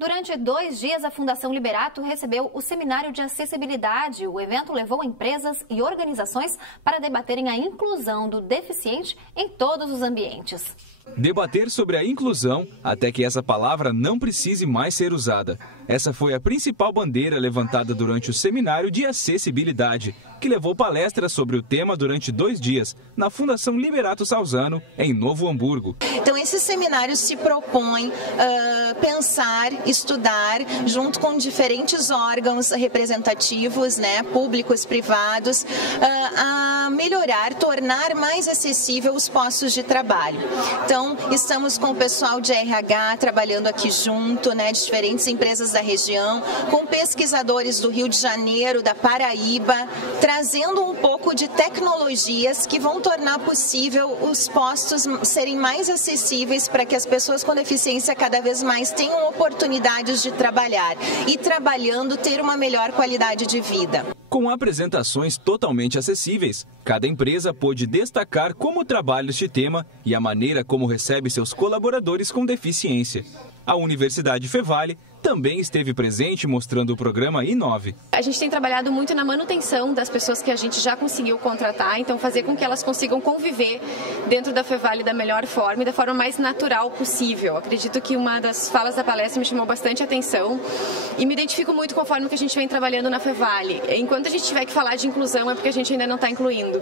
Durante 2 dias, a Fundação Liberato recebeu o Seminário de Acessibilidade. O evento levou empresas e organizações para debaterem a inclusão do deficiente em todos os ambientes. Debater sobre a inclusão até que essa palavra não precise mais ser usada. Essa foi a principal bandeira levantada durante o Seminário de Acessibilidade, que levou palestras sobre o tema durante 2 dias, na Fundação Liberato Salzano, em Novo Hamburgo. Então, esse seminário se propõe pensar, estudar, junto com diferentes órgãos representativos, públicos, privados, a melhorar, tornar mais acessível os postos de trabalho. Então, estamos com o pessoal de RH trabalhando aqui junto, de diferentes empresas da região, com pesquisadores do Rio de Janeiro, da Paraíba, trazendo um pouco de tecnologias que vão tornar possível os postos serem mais acessíveis para que as pessoas com deficiência cada vez mais tenham oportunidades de trabalhar e, trabalhando, ter uma melhor qualidade de vida. Com apresentações totalmente acessíveis, cada empresa pôde destacar como trabalha este tema e a maneira como recebe seus colaboradores com deficiência. A Universidade Fevale também esteve presente mostrando o programa Inove. A gente tem trabalhado muito na manutenção das pessoas que a gente já conseguiu contratar, então fazer com que elas consigam conviver dentro da Fevale da melhor forma e da forma mais natural possível. Acredito que uma das falas da palestra me chamou bastante atenção e me identifico muito com a forma que a gente vem trabalhando na Fevale. Enquanto a gente tiver que falar de inclusão é porque a gente ainda não está incluindo.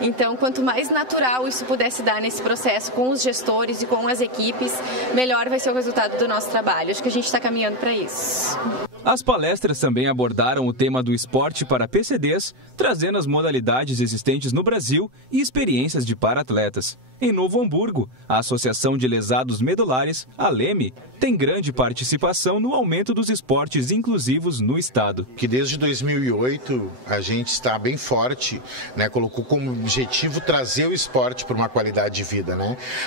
Então, quanto mais natural isso pudesse dar nesse processo com os gestores e com as equipes, melhor vai ser o resultado do nosso trabalho. Acho que a gente está caminhando para isso. As palestras também abordaram o tema do esporte para PCDs, trazendo as modalidades existentes no Brasil e experiências de para-atletas. Em Novo Hamburgo, a Associação de Lesados Medulares, a LEME, tem grande participação no aumento dos esportes inclusivos no estado. Que desde 2008 a gente está bem forte, colocou como objetivo trazer o esporte para uma qualidade de vida,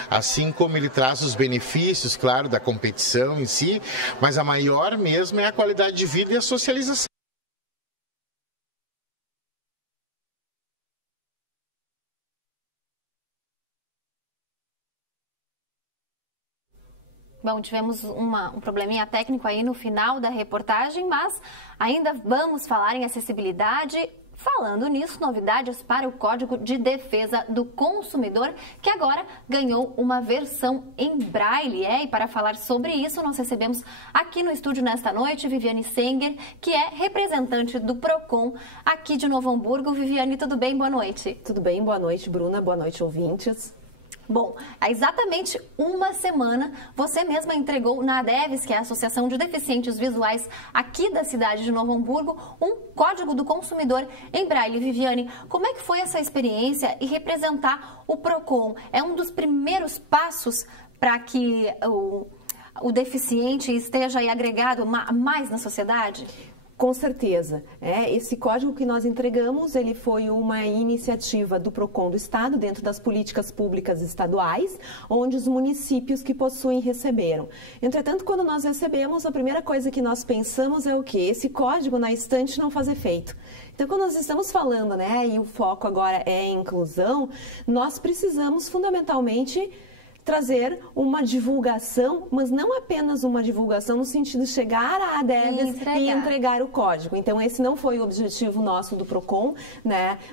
Assim como ele traz os benefícios, claro, da competição em si, mas a maior mesmo é a qualidade de vida e a socialização. Bom, tivemos um probleminha técnico aí no final da reportagem, mas ainda vamos falar em acessibilidade. Falando nisso, novidades para o Código de Defesa do Consumidor, que agora ganhou uma versão em braille. E para falar sobre isso, nós recebemos aqui no estúdio nesta noite Viviane Senger, que é representante do PROCON aqui de Novo Hamburgo. Viviane, tudo bem? Boa noite. Tudo bem, boa noite, Bruna, boa noite, ouvintes. Bom, há exatamente uma semana, você mesma entregou na ADEVES, que é a Associação de Deficientes Visuais aqui da cidade de Novo Hamburgo, um Código do Consumidor em braille. Viviane, como é que foi essa experiência e representar o PROCON? É um dos primeiros passos para que o deficiente esteja aí agregado mais na sociedade? Com certeza. Esse código que nós entregamos, ele foi uma iniciativa do PROCON do Estado, dentro das políticas públicas estaduais, onde os municípios que possuem receberam. Entretanto, quando nós recebemos, a primeira coisa que nós pensamos é o quê? Esse código na estante não faz efeito. Então, quando nós estamos falando, e o foco agora é a inclusão, nós precisamos fundamentalmente trazer uma divulgação, mas não apenas uma divulgação no sentido de chegar à ADEVES e entregar o código. Então, esse não foi o objetivo nosso do PROCON,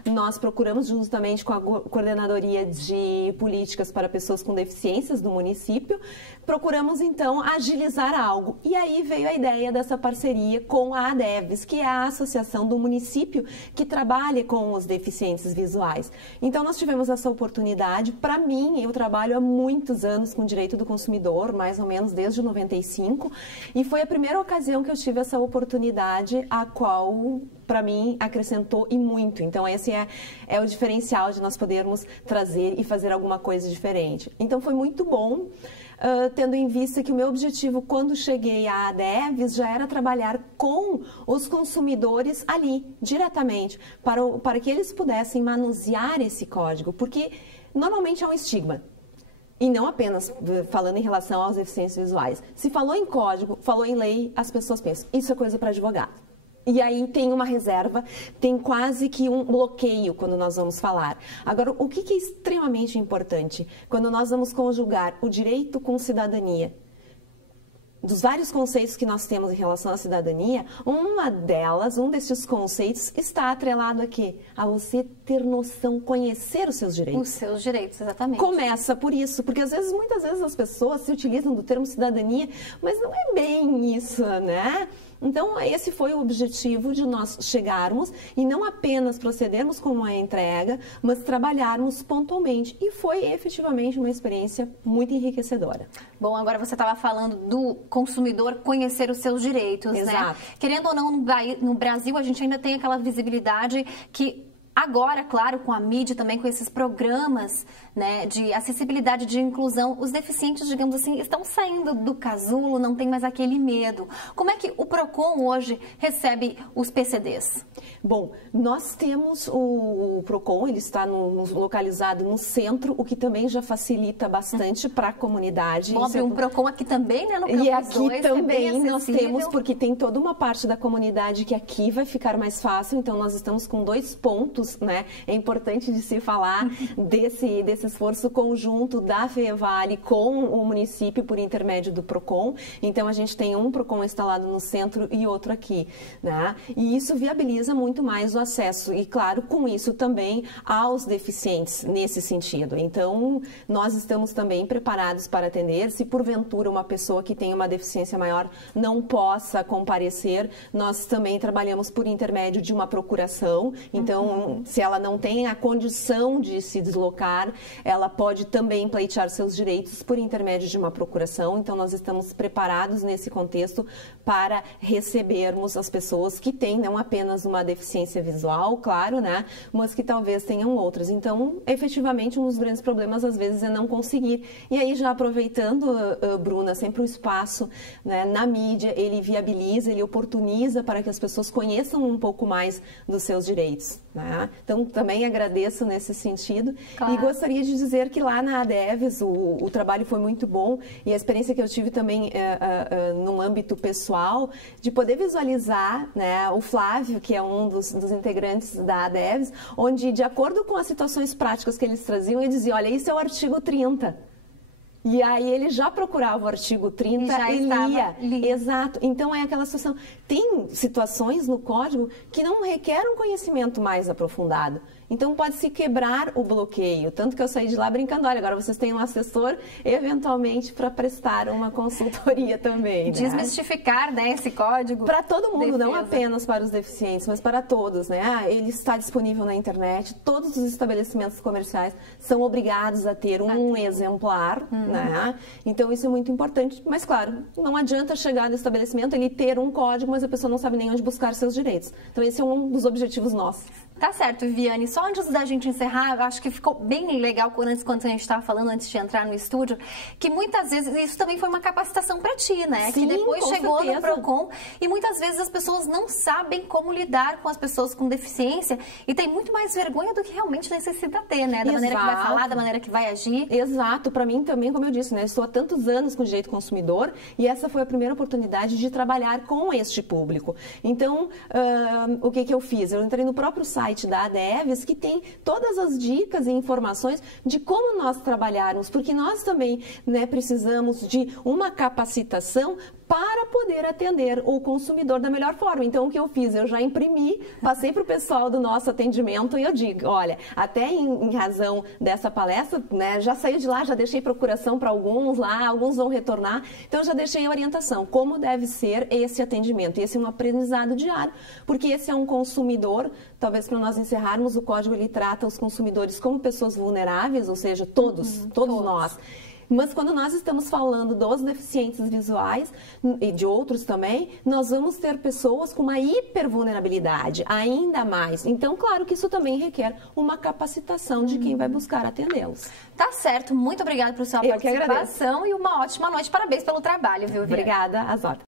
Nós procuramos justamente com a Coordenadoria de Políticas para Pessoas com Deficiências do município, procuramos então agilizar algo. E aí veio a ideia dessa parceria com a ADEVES, que é a associação do município que trabalha com os deficientes visuais. Então, nós tivemos essa oportunidade. Para mim, eu trabalho há muitos anos com direito do consumidor, mais ou menos desde 95, e foi a primeira ocasião que eu tive essa oportunidade, a qual, para mim, acrescentou e muito. Então, esse é o diferencial de nós podermos trazer e fazer alguma coisa diferente. Então, foi muito bom, tendo em vista que o meu objetivo, quando cheguei à ADEVES, já era trabalhar com os consumidores ali, diretamente, para que eles pudessem manusear esse código, porque normalmente é um estigma. E não apenas falando em relação aos deficientes visuais. Se falou em código, falou em lei, as pessoas pensam, isso é coisa para advogado. E aí tem uma reserva, tem quase que um bloqueio quando nós vamos falar. Agora, o que é extremamente importante? Quando nós vamos conjugar o direito com cidadania, dos vários conceitos que nós temos em relação à cidadania, um desses conceitos está atrelado aqui, a você ter noção, conhecer os seus direitos. Os seus direitos, exatamente. Começa por isso, porque muitas vezes as pessoas se utilizam do termo cidadania, mas não é bem isso, né? Então, esse foi o objetivo de nós chegarmos e não apenas procedermos com uma entrega, mas trabalharmos pontualmente. E foi efetivamente uma experiência muito enriquecedora. Bom, agora você estava falando do consumidor conhecer os seus direitos, Exato. né? Querendo ou não, no Brasil a gente ainda tem aquela visibilidade que... Agora, claro, com a mídia também, com esses programas, né, de acessibilidade, de inclusão, os deficientes, digamos assim, estão saindo do casulo, não tem mais aquele medo. Como é que o PROCON hoje recebe os PCDs? Bom, nós temos o PROCON, ele está localizado no centro, o que também já facilita bastante para a comunidade. Bom, abrir um PROCON aqui também, né? No e aqui 2, também nós temos, porque tem toda uma parte da comunidade que aqui vai ficar mais fácil, então nós estamos com 2 pontos, né? É importante de se falar desse esforço conjunto da FEVALE com o município por intermédio do PROCON. Então, a gente tem um PROCON instalado no centro e outro aqui, né? E isso viabiliza muito mais o acesso e, claro, com isso também aos deficientes nesse sentido. Então, nós estamos também preparados para atender. Se porventura uma pessoa que tem uma deficiência maior não possa comparecer, nós também trabalhamos por intermédio de uma procuração. Então, se ela não tem a condição de se deslocar, ela pode também pleitear seus direitos por intermédio de uma procuração. Então, nós estamos preparados nesse contexto para recebermos as pessoas que têm não apenas uma deficiência visual, claro, né, mas que talvez tenham outras. Então, efetivamente, um dos grandes problemas, às vezes, é não conseguir. E aí, já aproveitando, Bruna, sempre o espaço, né, na mídia, ele viabiliza, ele oportuniza para que as pessoas conheçam um pouco mais dos seus direitos, né? Então, também agradeço nesse sentido. Claro. E gostaria de dizer que lá na ADEVES o trabalho foi muito bom e a experiência que eu tive também no âmbito pessoal, de poder visualizar, né, o Flávio, que é um dos integrantes da ADEVES, onde, de acordo com as situações práticas que eles traziam, ele dizia, olha, isso é o artigo 30. E aí ele já procurava o artigo 30 e lia. Exato. Então é aquela situação. Tem situações no código que não requerem um conhecimento mais aprofundado. Então pode-se quebrar o bloqueio. Tanto que eu saí de lá brincando, olha, agora vocês têm um assessor, eventualmente, para prestar uma consultoria também. Né? Desmistificar, né, esse código. Para todo mundo, não apenas para os deficientes, mas para todos, né? Ele está disponível na internet, todos os estabelecimentos comerciais são obrigados a ter um exemplar, né? Então isso é muito importante, mas claro, não adianta chegar no estabelecimento, ele ter um código, mas a pessoa não sabe nem onde buscar seus direitos. Então esse é um dos objetivos nossos. Tá certo, Viviane. Só antes da gente encerrar, eu acho que ficou bem legal quando a gente estava falando antes de entrar no estúdio, que muitas vezes isso também foi uma capacitação para ti, né? Sim, que depois chegou certeza. no PROCON e muitas vezes as pessoas não sabem como lidar com as pessoas com deficiência e tem muito mais vergonha do que realmente necessita ter, né? Da maneira que vai falar, da maneira que vai agir. Exato. Para mim também, como eu disse, né? Estou há tantos anos com direito consumidor e essa foi a primeira oportunidade de trabalhar com este público. Então, o que eu fiz? Eu entrei no próprio site da ADEVES, que tem todas as dicas e informações de como nós trabalharmos, porque nós também, né, precisamos de uma capacitação para poder atender o consumidor da melhor forma. Então, o que eu fiz? Eu já imprimi, passei para o pessoal do nosso atendimento e eu digo, olha, até em razão dessa palestra, né, já saiu de lá, já deixei procuração para alguns lá, alguns vão retornar, então já deixei a orientação, como deve ser esse atendimento. E esse é um aprendizado diário, porque esse é um consumidor, talvez para nós encerrarmos, o código ele trata os consumidores como pessoas vulneráveis, ou seja, todos nós. Mas quando nós estamos falando dos deficientes visuais e de outros também, nós vamos ter pessoas com uma hipervulnerabilidade, ainda mais. Então, claro que isso também requer uma capacitação de quem vai buscar atendê-los. Tá certo. Muito obrigada por sua participação e uma ótima noite. Parabéns pelo trabalho, viu, Viviane? Obrigada, Azota.